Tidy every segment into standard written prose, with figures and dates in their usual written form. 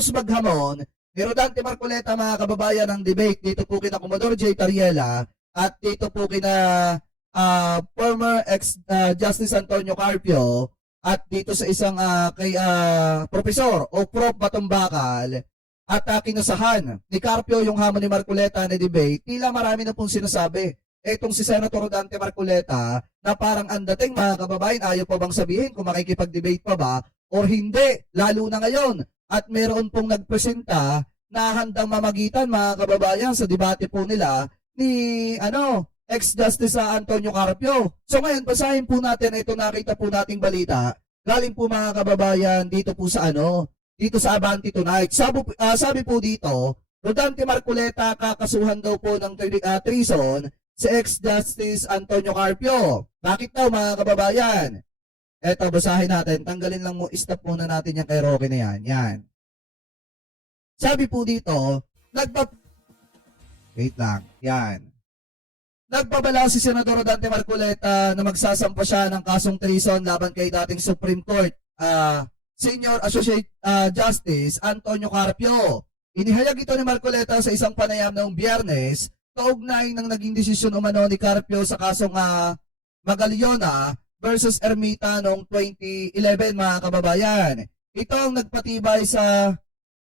matapos maghamon ni Rodante Marcoleta mga kababayan ng debate dito po kina Commodore J. Tariela at dito po kina former ex-Justice Antonio Carpio at dito sa isang kay Profesor o Prof. Batumbakal at kinasahan ni Carpio yung hamon ni Marcoleta na debate, tila marami na pong sinasabi. Etong si Senator Rodante Marcoleta na parang ang dating mga kababayan, ayaw pa bang sabihin kung makikipag-debate pa ba or hindi, lalo na ngayon. At meron pong nagpresenta na handang mamagitan mga kababayan sa debate po nila ni ex-Justice Antonio Carpio. So ngayon, basahin po natin ito, nakita po nating balita. Galing po mga kababayan dito po sa dito sa Abante Tonight. Sabi po dito, Rodante Marcoleta kakasuhan daw po ng treason si ex-Justice Antonio Carpio. Bakit daw mga kababayan? Eto, basahin natin. Tanggalin lang mo, stop muna natin yung kay Rocky na yan. Yan. Sabi po dito, wait lang. Yan. Nagpabala si Senador Rodante Marcoleta na magsasampa siya ng kasong treason laban kay dating Supreme Court Senior Associate Justice Antonio Carpio. Inihayag ito ni Marcoleta sa isang panayam noong Biyernes kaugnay ng naging desisyon umano ni Carpio sa kasong Magaliona versus Ermita noong 2011 mga kababayan. Ito ang nagpatibay sa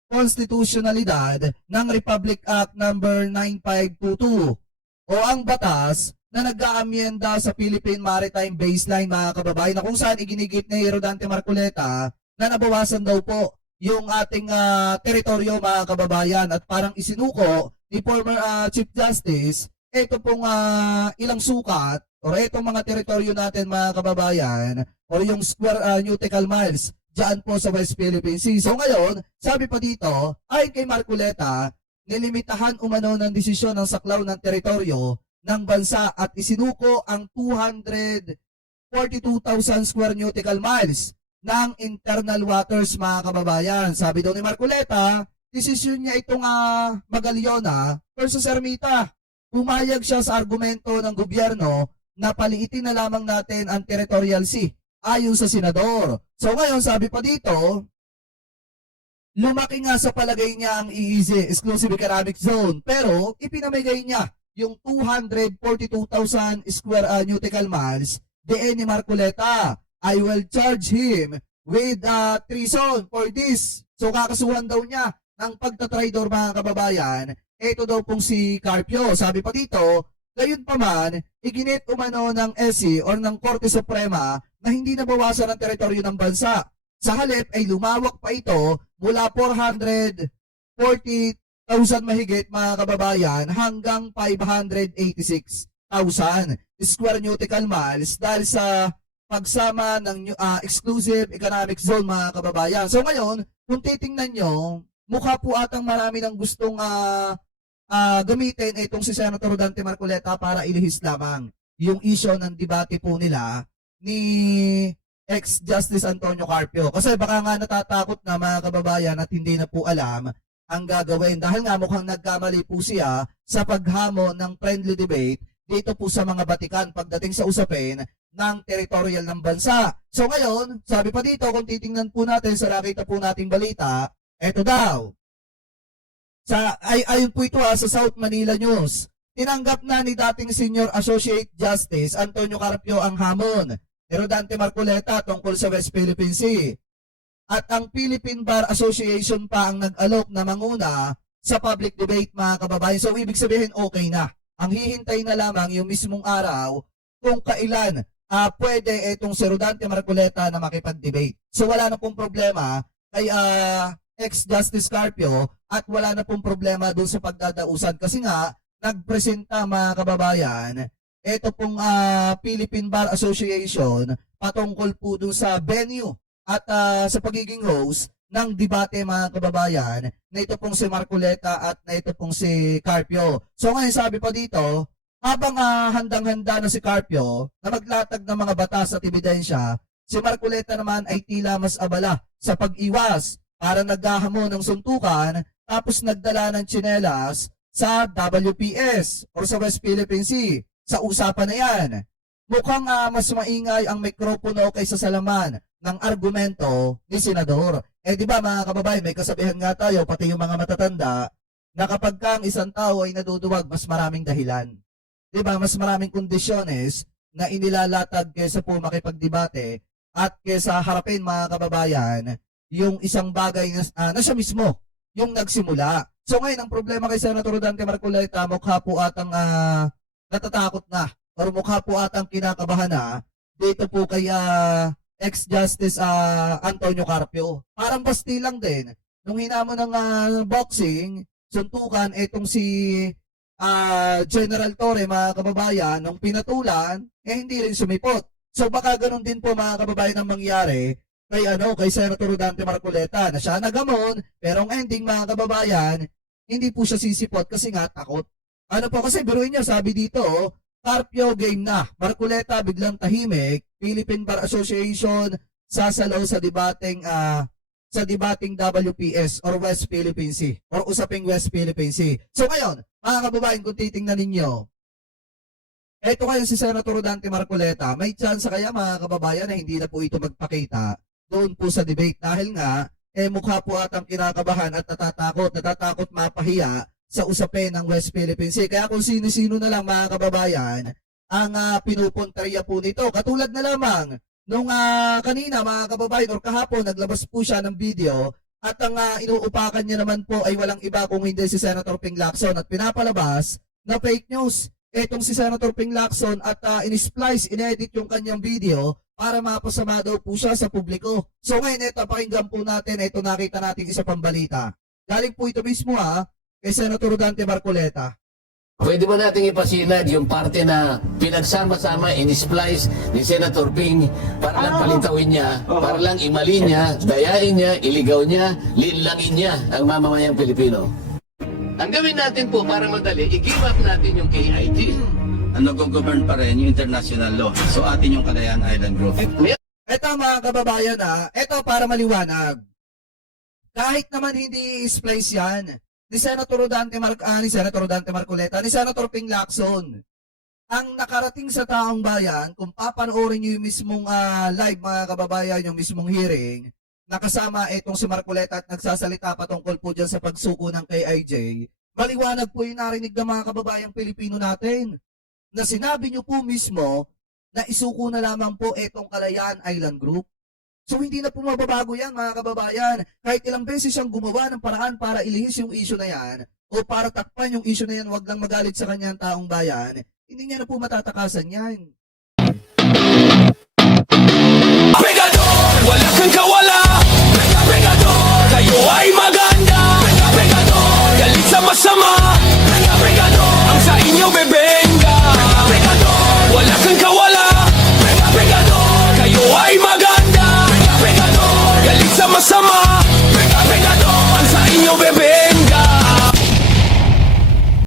konstitusyonalidad ng Republic Act number 9522 o ang batas na nag-aamyenda sa Philippine Maritime Baseline mga kababayan na kung saan iginigit ni Rodante Marcoleta na nabawasan daw po yung ating teritoryo mga kababayan at parang isinuko ni former Chief Justice ito pong ilang sukat o itong mga teritoryo natin mga kababayan o yung square nautical miles dyan po sa West Philippine Sea. So ngayon, sabi pa dito, ay kay Marcoleta, nilimitahan umano ng desisyon ng saklaw ng teritoryo ng bansa at isinuko ang 242,000 square nautical miles ng internal waters mga kababayan. Sabi daw ni Marcoleta, desisyon niya itong Magaliona versus Ermita. Pumayag siya sa argumento ng gobyerno na paliitin na lamang natin ang territorial sea ayon sa senador. So ngayon sabi pa dito, lumaki nga sa palagay niya ang EEZ, Exclusive Economic Zone, pero ipinamigay niya yung 242,000 square nautical miles ni Marcoleta. I will charge him with treason for this. So kakasuhan daw niya ng pagtatraidor mga kababayan. Ito daw pong si Carpio. Sabi pa dito, gayon pa man, iginit umano ng SC or ng Korte Suprema na hindi nabawasan ang teritoryo ng bansa. Sa halip ay lumawak pa ito mula 440,000 mahigit mga kababayan hanggang 586,000 square nautical miles dahil sa pagsama ng Exclusive Economic Zone mga kababayan. So ngayon, kung titingnan nyo, mukha po atang marami ng gustong gamitin itong si Senator Rodante Marcoleta para ilihis lamang yung issue ng debate po nila ni ex-Justice Antonio Carpio. Kasi baka nga natatakot na mga kababayan at hindi na po alam ang gagawin. Dahil nga mukhang nagkamali po siya sa paghamon ng friendly debate dito po sa mga batikan pagdating sa usapin ng territorial ng bansa. So ngayon, sabi pa dito, kung titingnan po natin sa nakita po nating balita, eto daw. Ayon po ito sa South Manila News. Tinanggap na ni dating Senior Associate Justice Antonio Carpio ang hamon ni Rodante Marcoleta tungkol sa West Philippine Sea. At ang Philippine Bar Association pa ang nag-alok na manguna sa public debate mga kababayan. So ibig sabihin okay na. Ang hihintay na lamang yung mismong araw kung kailan pwede itong si Rodante Marcoleta na makipag-debate. So wala na pong problema kay ex-Justice Carpio at wala na pong problema doon sa pagdadausan kasi nga nagpresenta mga kababayan ito pong Philippine Bar Association patungkol po doon sa venue at sa pagiging host ng debate mga kababayan na ito pong si Marcoleta at na ito pong si Carpio. So ngayon sabi pa dito, habang handang-handa na si Carpio na maglatag ng mga batas at ebidensya, si Marcoleta naman ay tila mas abala sa pag-iwas para naghahamon ng suntukan tapos nagdala ng tsinelas sa WPS or sa West Philippine Sea. Sa usapan na yan, mukhang mas maingay ang mikropono kaysa sa laman ng argumento ni Senador. di ba mga kababayan, may kasabihan nga tayo, pati yung mga matatanda, na kapag ka ang isang tao ay naduduwag, mas maraming dahilan. Di ba? Mas maraming kondisyones na inilalatag kesa po makipagdebate at kesa harapin mga kababayan yung isang bagay na siya mismo yung nagsimula. So ngayon, ang problema kay Senator Dante Marcoleta, mukha po atang natatakot na or mukha po atang kinakabahan na dito po kay ex-Justice Antonio Carpio. Parang basti lang din. Nung hinamon ng boxing, suntukan, etong si General Torre, mga kababayan, nung pinatulan, hindi rin sumipot. So baka ganun din po mga kababayan ang mangyari kay Senator Dante Marcoleta na siya nagamon, pero ang ending mga kababayan, hindi po siya sisipot kasi nga takot. Ano po kasi, biruin niyo, sabi dito, Carpio game na. Marcoleta biglang tahimik. Philippine Bar Association sasalaw sa debating WPS or West Philippine Sea or usaping West Philippine Sea. So ngayon, mga kababayan, kung titingnan ninyo, eto kayo si Senator Dante Marcoleta, may chance kaya mga kababayan na hindi na po ito magpakita doon po sa debate dahil nga, mukha po atang kinakabahan at natatakot mapahiya sa usapin ng West Philippine Sea. Kaya kung sino-sino na lang mga kababayan ang pinupuntarya po nito. Katulad na lamang nung kanina mga kababayan or kahapon naglabas po siya ng video at ang inuupakan niya naman po ay walang iba kung hindi si Senator Ping Lacson at pinapalabas na fake news. Etong si Senator Ping Lacson at in-splice, in-edit yung kanyang video para mapasama daw po siya sa publiko. So ngayon ito, pakinggan po natin, ito nakita natin isa pang balita. Galing po ito mismo kay Senator Dante Marcoleta. Pwede ba nating ipasilad yung parte na pinagsama-sama, in-splice ni Senator Ping para lang palintawin niya, para lang imali niya, dayain niya, iligaw niya, linlangin niya ang mamamayang Pilipino? Ang gawin natin po para madali, i-give up natin yung KIT. Ang nag-govern pa rin yung international law. So atin yung Kalayaan Island Group. Ito mga kababayan ito para maliwanag. Kahit naman hindi i-splice yan, ni Senator Dante Marcoleta, ni Senator Ping Lacson. Ang nakarating sa taong bayan, kung papanoorin niyo yung mismong live mga kababayan, yung mismong hearing, nakasama itong si Marcoleta at nagsasalita patungkol po dyan sa pagsuko ng KIJ, maliwanag po yung narinig ng mga kababayang Pilipino natin na sinabi niyo po mismo na isuko na lamang po itong Kalayaan Island Group. So hindi na po mababago yan mga kababayan. Kahit ilang beses siyang gumawa ng paraan para ilihis yung issue na yan o para takpan yung issue na yan, wag lang magalit sa kanyang taong bayan, hindi niya na po matatakasan yan.